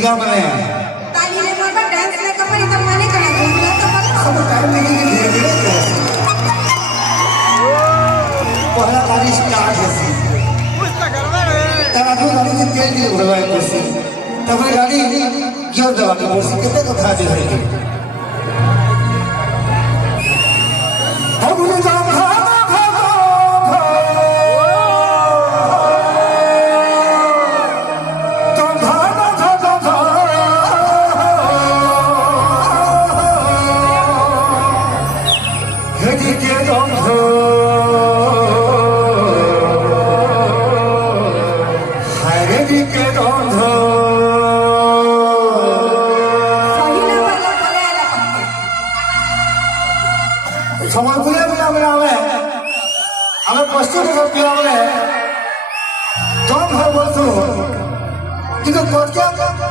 बुझला मने ताली रे माबा डांस में कपड़ी तो माने कना बुझला तो पर सब टाइम निकल के धीरे धीरे पहला तारीख स्टार्ट होती तब गाड़ी में तेल दिए भरवाए कुर्सी तब गाड़ी क्यों दवा के कुर्सी कितने को खा दे रही हम जाम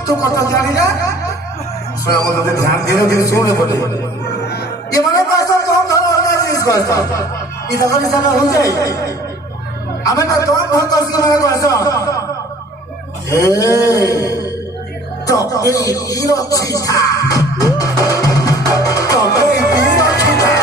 तो कथा जानी ना स्वयं मतलब ध्यान देने के सुनने पड़े ये माने पैसा तो हम घर वाले चीज करता इधर का निशाना हो जाए हमें ना तो हम घर का माने पैसा तो ये हीरो चीता तो ये हीरो चीता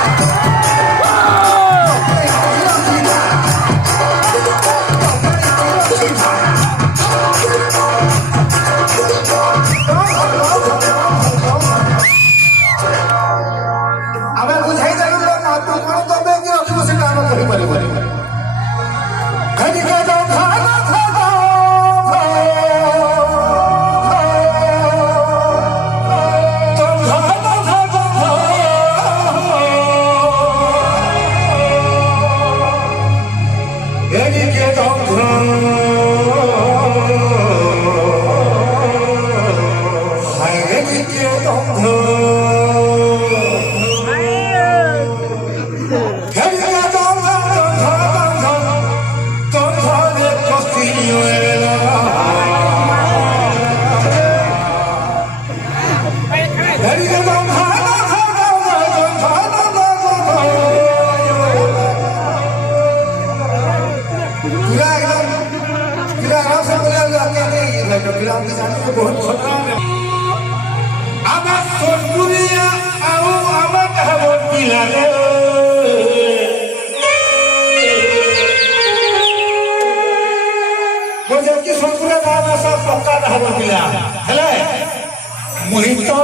Mojito,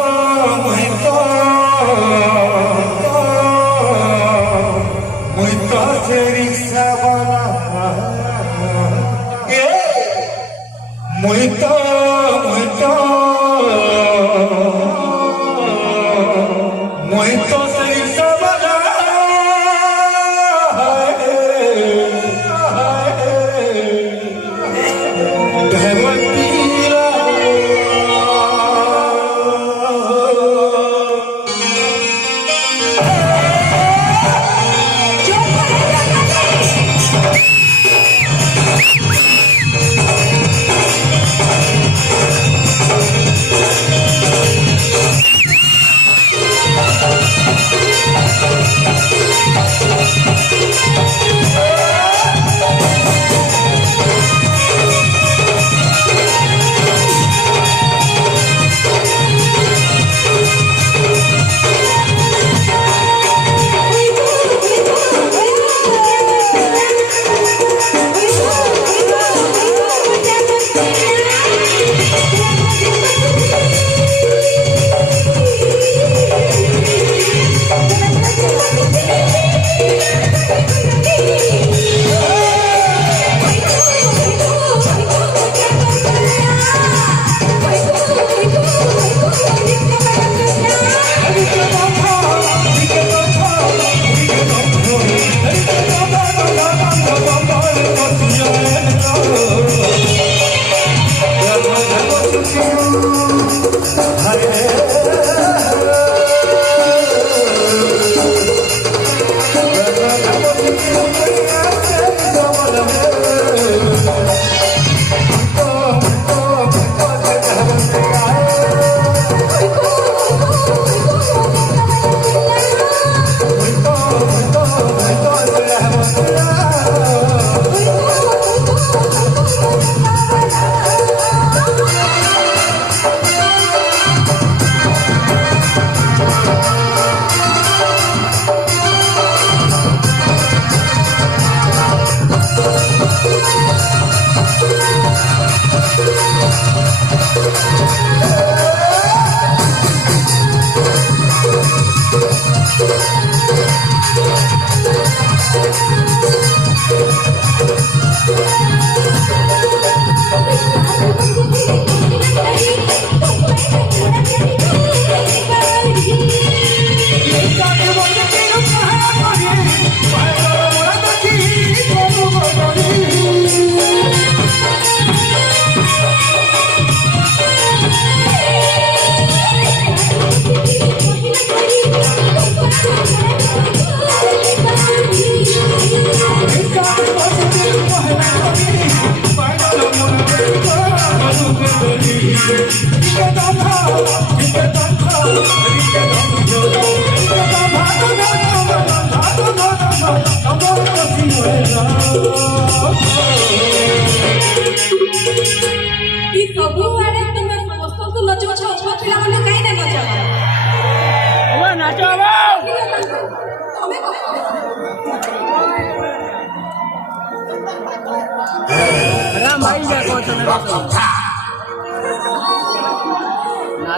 mojito, mojito cerisa bala, mojito, mojito, mojito cerisa bala. ନଚୁଛ ଛୁଆ ପିଲାମାନେ କାଇଁ ନା ନଚ ନାଚ ବାବୁ ତମେ କହ राम भाई जा कौन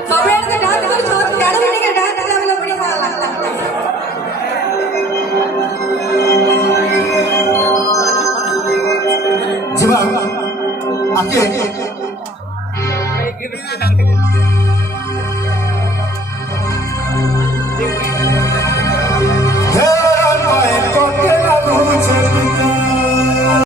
सब यार के डांस कर छो 11 मिनट के डांस वाला वाला बड़ी सारा लगता है जीवा आके